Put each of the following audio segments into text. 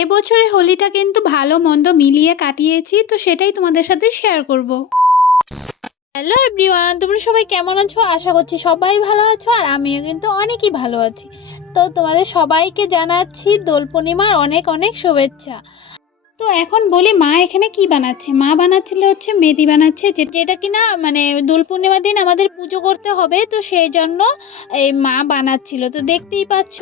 এবছরে হোলিটা কিন্তু ভালো মন্দ মিলিয়ে কাটিয়েছি, তো সেটাই তোমাদের সাথে শেয়ার করব। হ্যালো এভরিওয়ান, তোমরা সবাই কেমন আছো? আশা করছি সবাই ভালো আছো, আর আমিও কিন্তু অনেকই ভালো আছি। তো তোমাদের সবাইকে জানাচ্ছি দোল পূর্ণিমার অনেক অনেক শুভেচ্ছা। তো এখন বলি, মা এখানে কি বানাচ্ছে? মা বানাচ্ছিল হচ্ছে মেদি বানাচ্ছে, যেটা কিনা মানে দোল পূর্ণিমার দিন আমাদের পুজো করতে হবে, তো সেই জন্য এই মা বানাচ্ছিল। তো দেখতেই পাচ্ছ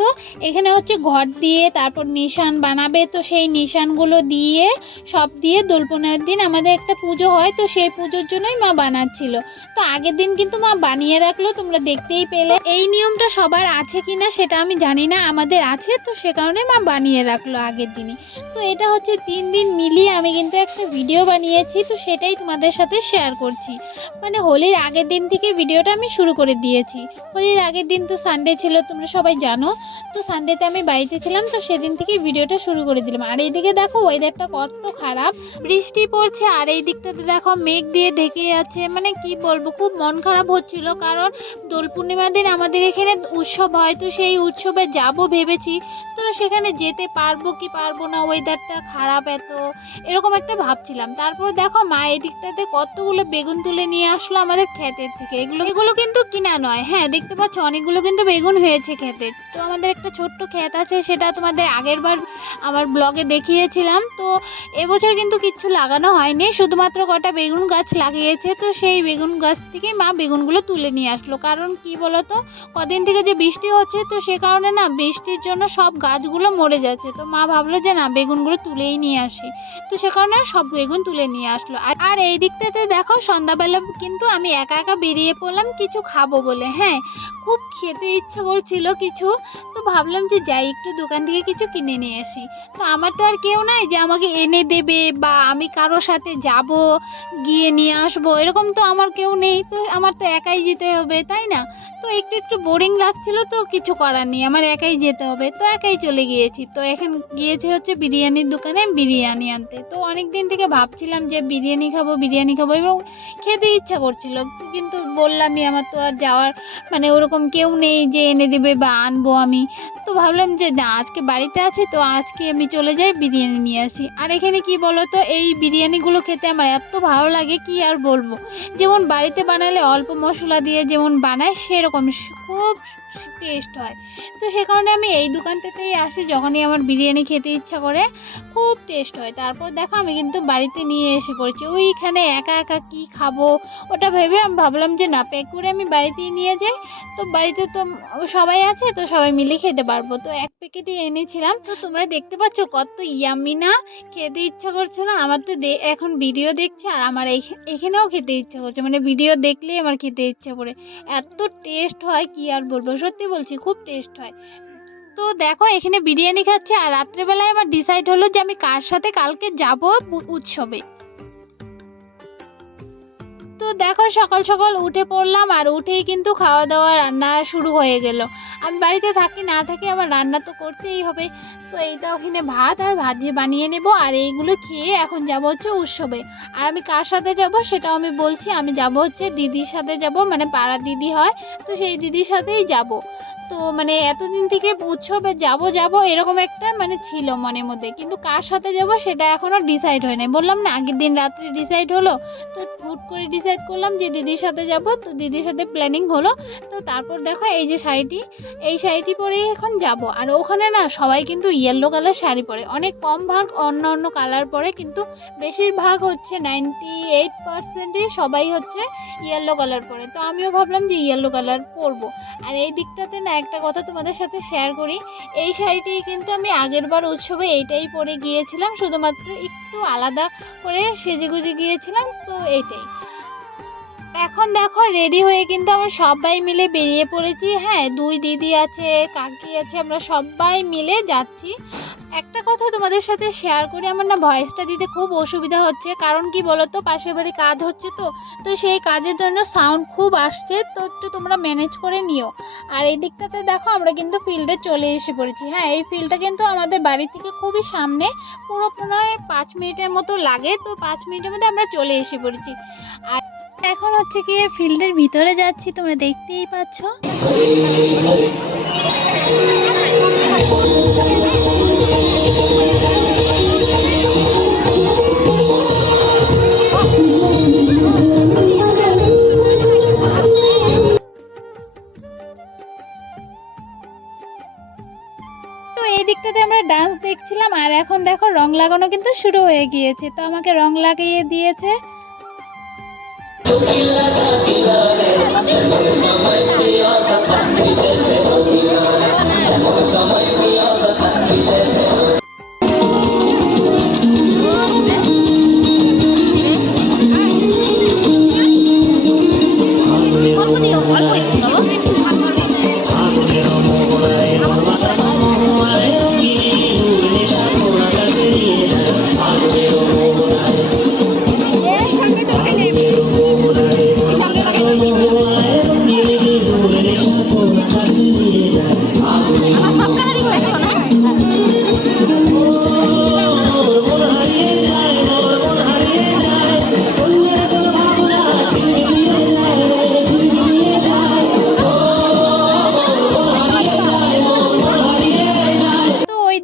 এখানে হচ্ছে ঘর দিয়ে তারপর নিশান বানাবে, তো সেই নিশানগুলো দিয়ে সব দিয়ে দোল পূর্ণিমার দিন আমাদের একটা পুজো হয়, তো সেই পুজোর জন্যই মা বানাচ্ছিল। তো আগের দিন কিন্তু মা বানিয়ে রাখলো, তোমরা দেখতেই পেলে। এই নিয়মটা সবার আছে কিনা সেটা আমি জানি না, আমাদের আছে, তো সে কারণে মা বানিয়ে রাখলো আগের দিনই। তো এটা হচ্ছে 3 দিন মিলিয়ে আমি কিন্তু একটা ভিডিও বানিয়েছি, তো সেটাই তোমাদের সাথে শেয়ার করছি। মানে হোলির আগের দিন থেকে ভিডিওটা আমি শুরু করে দিয়েছি। হোলির আগের দিন তো সানডে ছিল, তোমরা সবাই জানো। তো সানডেতে আমি বাড়িতে ছিলাম, তো সেদিন থেকে ভিডিওটা শুরু করে দিলাম। আর এইদিকে দেখো ওয়েদারটা কত খারাপ, বৃষ্টি পড়ছে, আর এই দিকটাতে দেখো মেঘ দিয়ে ঢেকে আছে। মানে কি বলবো, খুব মন খারাপ হচ্ছিল, কারণ দোল পূর্ণিমার দিন আমাদের এখানে উৎসব হয়, তো সেই উৎসবে যাব ভেবেছি, তো সেখানে যেতে পারবো কি পারবো না, ওয়েদারটা খারাপ এত, এরকম একটা ভাবছিলাম। তারপর দেখো মা এদিকটাতে কতগুলো বেগুন তুলে নিয়ে আসলো আমাদের ক্ষেতের থেকে। এগুলো এগুলো কিন্তু কিনা নয়, হ্যাঁ দেখতে পাচ্ছ অনেকগুলো কিন্তু বেগুন হয়েছে ক্ষেতে। তো আমাদের একটা ছোট্ট ক্ষেত আছে, সেটা তোমাদের আগের বার আমার ব্লগে দেখিয়েছিলাম। তো এবছর কিন্তু কিচ্ছু লাগানো হয়নি, শুধুমাত্র কটা বেগুন গাছ লাগিয়েছে। তো সেই বেগুন গাছ থেকে মা বেগুনগুলো তুলে নিয়ে আসলো, কারণ কি বলতো, কদিন থেকে যে বৃষ্টি হচ্ছে, তো সে কারণে না বৃষ্টির জন্য সব গাছগুলো মরে যাচ্ছে। তো মা ভাবলো যে না, বেগুনগুলো তুলেই নিয়ে আসি, তো সে কারণে সব বেগুন তুলে নিয়ে আসলো। আর এই দিকটাতে দেখো সন্ধ্যাবেলা কিন্তু আমি একা একা বেরিয়ে পড়লাম কিছু খাবো বলে। হ্যাঁ, খুব খেতে ইচ্ছা করছিল কিছু, তো ভাবলাম যে যাই একটু দোকান থেকে কিছু কিনে নিয়ে আসি। তো আমার তো আর কেউ নাই যে আমাকে এনে দেবে, বা আমি কারোর সাথে যাব গিয়ে নিয়ে আসবো, এরকম তো আমার কেউ নেই। তো আমার তো একাই যেতে হবে, তাই না? তো একটু একটু বোরিং লাগছিল, তো কিছু করার নেই, আমার একাই যেতে হবে, তো একাই চলে গিয়েছি। তো এখন গিয়েছি হচ্ছে বিরিয়ানির দোকানে বিরিয়ানি আনতে। তো অনেক দিন থেকে ভাবছিলাম যে বিরিয়ানি খাবো বিরিয়ানি খাবো, এবং খেতে ইচ্ছা করছিল, কিন্তু বললামই আমার তো আর যাওয়ার মানে ওরকম কেউ নেই যে এনে দেবে বা আনবো আমি। তো ভাবলাম যে না, আজকে বাড়িতে আছি, তো আজকে আমি চলে যাই বিরিয়ানি নিয়ে আসি। আর এখানে কি বলো তো, এই বিরিয়ানিগুলো খেতে আমার এত ভালো লাগে কি আর বলবো। যেমন বাড়িতে বানালে অল্প মশলা দিয়ে যেমন বানায়, সেরকম খুব টেস্ট হয়। তো সে কারণে আমি এই দোকানটাতেই আসি যখনই আমার বিরিয়ানি খেতে ইচ্ছা করে, খুব টেস্ট হয়। তারপর দেখো আমি কিন্তু বাড়িতে নিয়ে এসে পড়েছি, ওইখানে একা একা কি খাবো ওটা ভেবে আমি ভাবলাম যে না, প্যাক করে আমি বাড়িতেই নিয়ে যাই। তো বাড়িতে তো সবাই আছে, তো সবাই মিলে খেতে পারবো। তো এক প্যাকেটই এনেছিলাম। তো তোমরা দেখতে পাচ্ছ কত ইয়াম্মি না, খেতে ইচ্ছা করছে না আমার তো। এখন ভিডিও দেখছে আর আমার এখানেও খেতে ইচ্ছা করছে, মানে ভিডিও দেখলেই আমার খেতে ইচ্ছা করে, এত টেস্ট হয় কি আর বলবো, সত্যি বলছি খুব টেস্ট হয়। তো দেখো এখানে বিরিয়ানি খাচ্ছে, আর রাত্রেবেলায় আমার ডিসাইড হলো যে আমি কার সাথে কালকে যাব উৎসবে। তো দেখো সকাল সকাল উঠে পড়লাম, আর উঠেই কিন্তু খাওয়া দাওয়া রান্না শুরু হয়ে গেল। আমি বাড়িতে থাকি না থাকি আমার রান্না তো করতেই হবে। তো এইটা ওখানে ভাত আর ভাজি বানিয়ে নেব, আর এইগুলো খেয়ে এখন যাব হচ্ছে উৎসবে। আর আমি কার সাথে যাব সেটাও আমি বলছি, আমি যাব হচ্ছে দিদির সাথে যাব, মানে পাড়ার দিদি হয়, তো সেই দিদির সাথেই যাব। তো মানে এতদিন থেকে উৎসবে যাব যাব এরকম একটা মানে ছিল মনের মধ্যে, কিন্তু কার সাথে যাব সেটা এখনও ডিসাইড হয় নাই। বললাম না, আগের দিন রাত্রে ডিসাইড হলো, তো হুট করে ডিসাইড করলাম যে দিদির সাথে যাব, তো দিদির সাথে প্ল্যানিং হলো। তো তারপর দেখো এই যে শাড়িটি, এই শাড়িটি পরেই এখন যাব। আর ওখানে না সবাই কিন্তু ইয়েলো কালার শাড়ি পরে, অনেক কম ভাগ অন্য অন্য কালার পরে, কিন্তু বেশিরভাগ হচ্ছে 98% সবাই হচ্ছে ইয়েলো কালার পরে। তো আমিও ভাবলাম যে ইয়েলো কালার পরবো। আর এই দিকটাতে না একটা কথা তোমাদের সাথে শেয়ার করি, এই শাড়িটি কিন্তু আমি আগের বার উৎসবে এইটাই পরে গিয়েছিলাম, শুধুমাত্র একটু আলাদা করে সেজেগুজে গিয়েছিলাম, তো এইটাই। এখন দেখো রেডি হয়ে কিন্তু আমরা সবাই মিলে বেরিয়ে পড়েছি। হ্যাঁ, 2 দিদি আছে, কাকি আছে, আমরা সবাই মিলে যাচ্ছি। একটা কথা তোমাদের সাথে শেয়ার করি, আমার না ভয়েসটা দিতে খুব অসুবিধা হচ্ছে, কারণ কি বলতো, পাশের বাড়ি কাজ হচ্ছে, তো তো সেই কাজের জন্য সাউন্ড খুব আসছে, তো একটু তোমরা ম্যানেজ করে নিও। আর এই দিকটাতে দেখো আমরা কিন্তু ফিল্ডে চলে এসে পড়েছি। হ্যাঁ, এই ফিল্ডটা কিন্তু আমাদের বাড়ি থেকে খুবই সামনে, পুরো প্রায় 5 মিনিটের মতো লাগে, তো 5 মিনিটের মধ্যে আমরা চলে এসে পড়েছি। আর এখন হচ্ছে কি ফিল্ডের ভিতরে যাচ্ছি, তোমরা দেখতেই পাচ্ছ। ডান্স দেখছিলাম, আর এখন দেখো রং লাগানো কিন্তু শুরু হয়ে গিয়েছে, তো আমাকে রং লাগিয়ে দিয়েছে।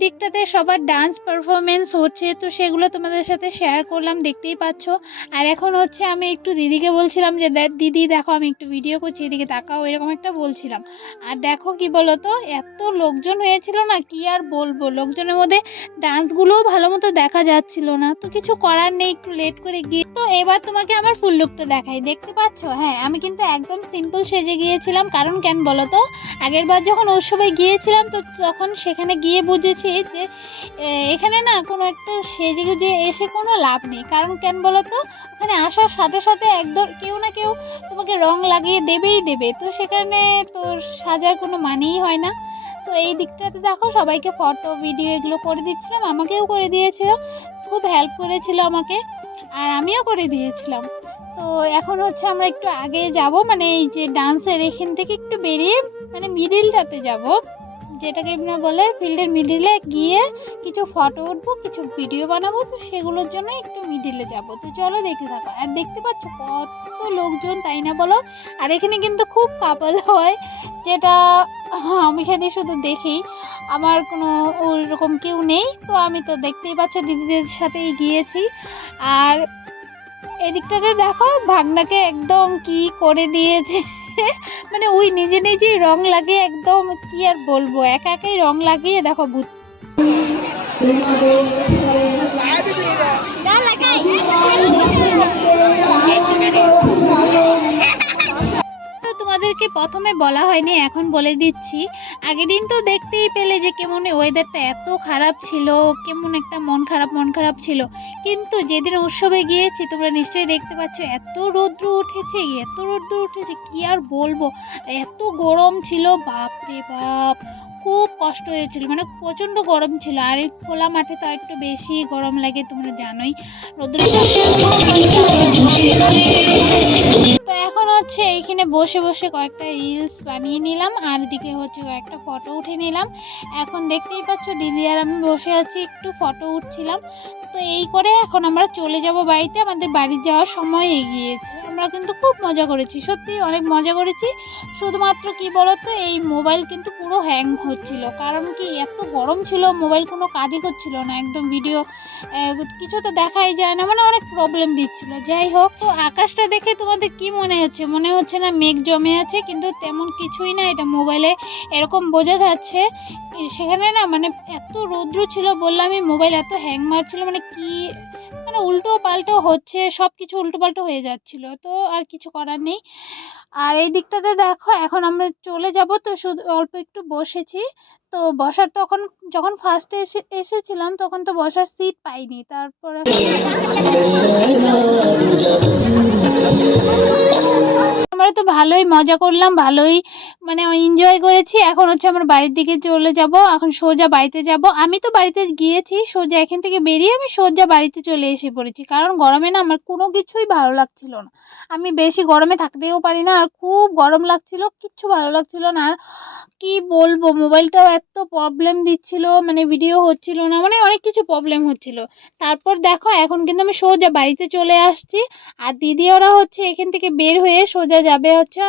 দিকটাতে সবার ডান্স পারফরমেন্স হচ্ছে, তো সেগুলো তোমাদের সাথে শেয়ার করলাম, দেখতেই পাচ্ছ। আর এখন হচ্ছে আমি একটু দিদিকে বলছিলাম যে দিদি দেখো আমি একটু ভিডিও করছি, এদিকে তাকাও, এরকম একটা বলছিলাম। আর দেখো কি বলো তো, এত লোকজন হয়েছিল না, কি আর বলবো, লোকজনের মধ্যে ডান্সগুলোও ভালো মতো দেখা যাচ্ছিল না, তো কিছু করার নেই, একটু লেট করে গিয়ে। তো এবার তোমাকে আমার ফুল লুকটা দেখাই, দেখতে পাচ্ছ। হ্যাঁ, আমি কিন্তু একদম সিম্পল সেজে গিয়েছিলাম, কারণ কেন বলো তো, আগের বার যখন উৎসবে গিয়েছিলাম তো তখন সেখানে গিয়ে বুঝেছি যে এখানে না কোনো একটা সেজে গুজে এসে কোনো লাভ নেই, কারণ কেন বলো তো, ওখানে আসার সাথে সাথে একদম কেউ না কেউ তোমাকে রং লাগিয়ে দেবেই দেবে, তো সেখানে তো সাজার কোনো মানেই হয় না। তো এই দিকটাতে দেখো সবাইকে ফটো ভিডিও এগুলো করে দিচ্ছিলাম, আমাকেও করে দিয়েছিল, খুব হেল্প করেছিল আমাকে, আর আমিও করে দিয়েছিলাম। তো এখন হচ্ছে আমরা একটু আগে যাব, মানে এই যে ডান্সের এখান থেকে একটু বেরিয়ে মানে মিডিলটাতে যাব, যেটাকে আমরা বলে ফিল্ডের মিডিলে গিয়ে কিছু ফটো উঠবো, কিছু ভিডিও বানাবো, তো সেগুলোর জন্য একটু মিডিলে যাব। তো চলো দেখতে থাকো। আর দেখতে পাচ্ছ কত লোকজন, তাই না বলো? আর এখানে কিন্তু খুব কাপল হয়, যেটা আমি এখানে শুধু দেখি, আমার কোনো ওরকম কেউ নেই, তো আমি তো দেখতেই পাচ্ছ দিদিদের সাথেই গিয়েছি। আর এদিকটাতে দেখো ভাগনাকে একদম কি করে দিয়েছে মানে ওই নিজে নিজেই রং লাগিয়ে একদম, কি আর বলবো, একা একাই রং লাগিয়ে দেখো ভূত তোমাদেরকে প্রথমে বলা হয়নি, এখন বলে দিচ্ছি। আগের দিন তো দেখতেই পেলে যে কেমন ওয়েদারটা এত খারাপ ছিল, কেমন একটা মন খারাপ ছিল, কিন্তু যেদিন উৎসবে গিয়েছি তোমরা নিশ্চয়ই দেখতে পাচ্ছ এত রৌদ্র উঠেছে, কি আর বলবো, এত গরম ছিল, বাপরে বাপ, খুব কষ্ট হয়েছিল, মানে প্রচণ্ড গরম ছিল। আর এই খোলা মাঠে তো একটু বেশি গরম লাগে, তোমরা জানোই রৌদ্র। তো এখন হচ্ছে এইখানে বসে বসে কয়েকটা রিলস বানিয়ে নিলাম, আর দিকে হচ্ছে কয়েকটা ফটো উঠে নিলাম। এখন দেখতেই পাচ্ছ দিদি আর আমি বসে আছি, একটু ফটো উঠছিলাম। তো এই করে এখন আমরা চলে যাব বাড়িতে, আমাদের বাড়ি যাওয়ার সময় এগিয়েছে। আমরা কিন্তু খুব মজা করেছি, সত্যি অনেক মজা করেছি। শুধুমাত্র কি বলতো, এই মোবাইল কিন্তু পুরো হ্যাং হচ্ছিল, কারণ কি এত গরম ছিল, মোবাইল কোনো কাজই করছিল না, একদম ভিডিও কিছু তো দেখাই যায় না, মানে অনেক প্রবলেম দিচ্ছিল। যাই হোক, তো আকাশটা দেখে তোমাদের কি মনে হচ্ছে না মেঘ জমে আছে, কিন্তু তেমন কিছুই না, এটা মোবাইলে এরকম বোঝা যাচ্ছে। সেখানে না মানে এত রৌদ্র ছিল, বললামই মোবাইল এত হ্যাং মারছিল, মানে কি, মানে উল্টো পাল্টো হচ্ছে, সব কিছু উল্টো পাল্টো হয়ে যাচ্ছিল, তো আর কিছু করার নেই। আর এই দিকটাতে দেখো এখন আমরা চলে যাব, তো শুধু অল্প একটু বসেছি। তো বসার তখন যখন ফার্স্টে এসেছিলাম তখন তো বসার সিট পাইনি, তারপরে আমরা তো ভালোই মজা করলাম, ভালোই মানে এনজয় করেছি। এখন হচ্ছে আমরা বাড়ির দিকে চলে যাব, এখন সোজা বাড়িতে যাব। আমি তো বাড়িতে গিয়েছি, সোজা এখান থেকে বেরিয়ে আমি সোজা বাড়িতে চলে এসে পড়েছি, কারণ গরমে না আমার কোনো কিছুই ভালো লাগছিল না, আমি বেশি গরমে থাকতেও পারি না, আর খুব গরম লাগছিল, কিচ্ছু ভালো লাগছিল না। আর কি বলবো, মোবাইলটাও এত প্রবলেম দিচ্ছিল, মানে ভিডিও হচ্ছিল না, মানে অনেক কিছু প্রবলেম হচ্ছিল। তারপর দেখো এখন কিন্তু আমি সোজা বাড়িতে চলে আসছি, আর দিদি ওরা হচ্ছে এখান থেকে বের হয়ে সোজা যাবে হচ্ছে,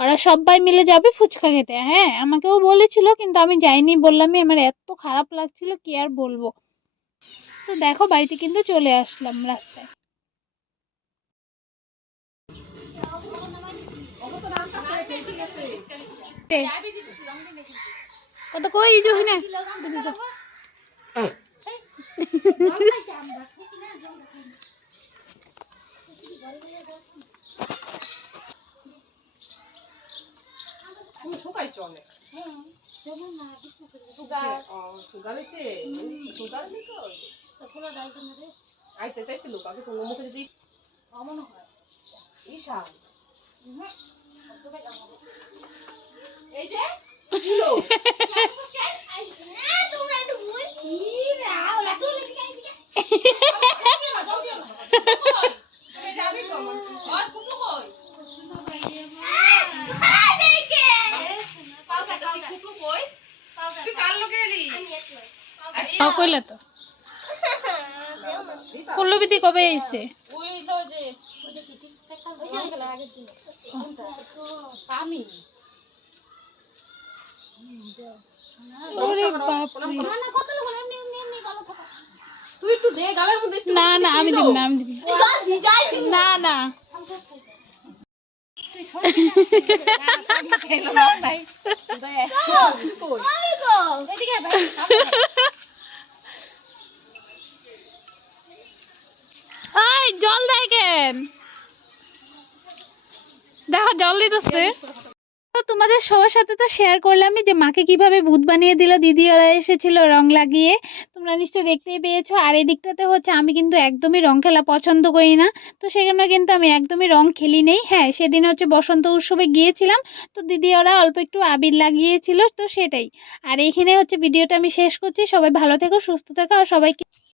ওরা সবাই মিলে যাবে ফুচকা খেতে। হ্যাঁ, আমাকেও বলেছিল, কিন্তু আমি যাইনি, বললামই আমার এত খারাপ লাগছিল, কি আর বলবো। তো দেখো বাড়িতে কিন্তু চলে আসলাম রাস্তায়। কত কই দিদি না তুমি শুকাইছো অনেক। আইতে চাইছিল কাকে তোমার মুখে যদি ঈশা এই যে কইলে তো পল্লবীতি কবে আইছে? তুই একটু দে গালের মধ্যে একটু। না না আমি দিব না, আমি দিব না। না না ওই জল দেয় কেন? দেখো জল দিতেছে। তো তোমাদের সবার সাথে তো শেয়ার করলামই যে মাকে কিভাবে ভূত বানিয়ে দিল। দিদি ওরা এসেছিল রং লাগিয়ে, তোমরা নিশ্চয়ই দেখতেই পেয়েছো। আর এই দিকটাতে হচ্ছে আমি কিন্তু একদমই রং খেলা পছন্দ করি না, তো সেজন্য কিন্তু আমি একদমই রং খেলি নেই। হ্যাঁ, সেদিন হচ্ছে বসন্ত উৎসবে গিয়েছিলাম, তো দিদি ওরা অল্প একটু আবির লাগিয়েছিল, তো সেটাই। আর এইখানে হচ্ছে ভিডিওটা আমি শেষ করছি। সবাই ভালো থেকো, সুস্থ থেকো, আর সবাইকে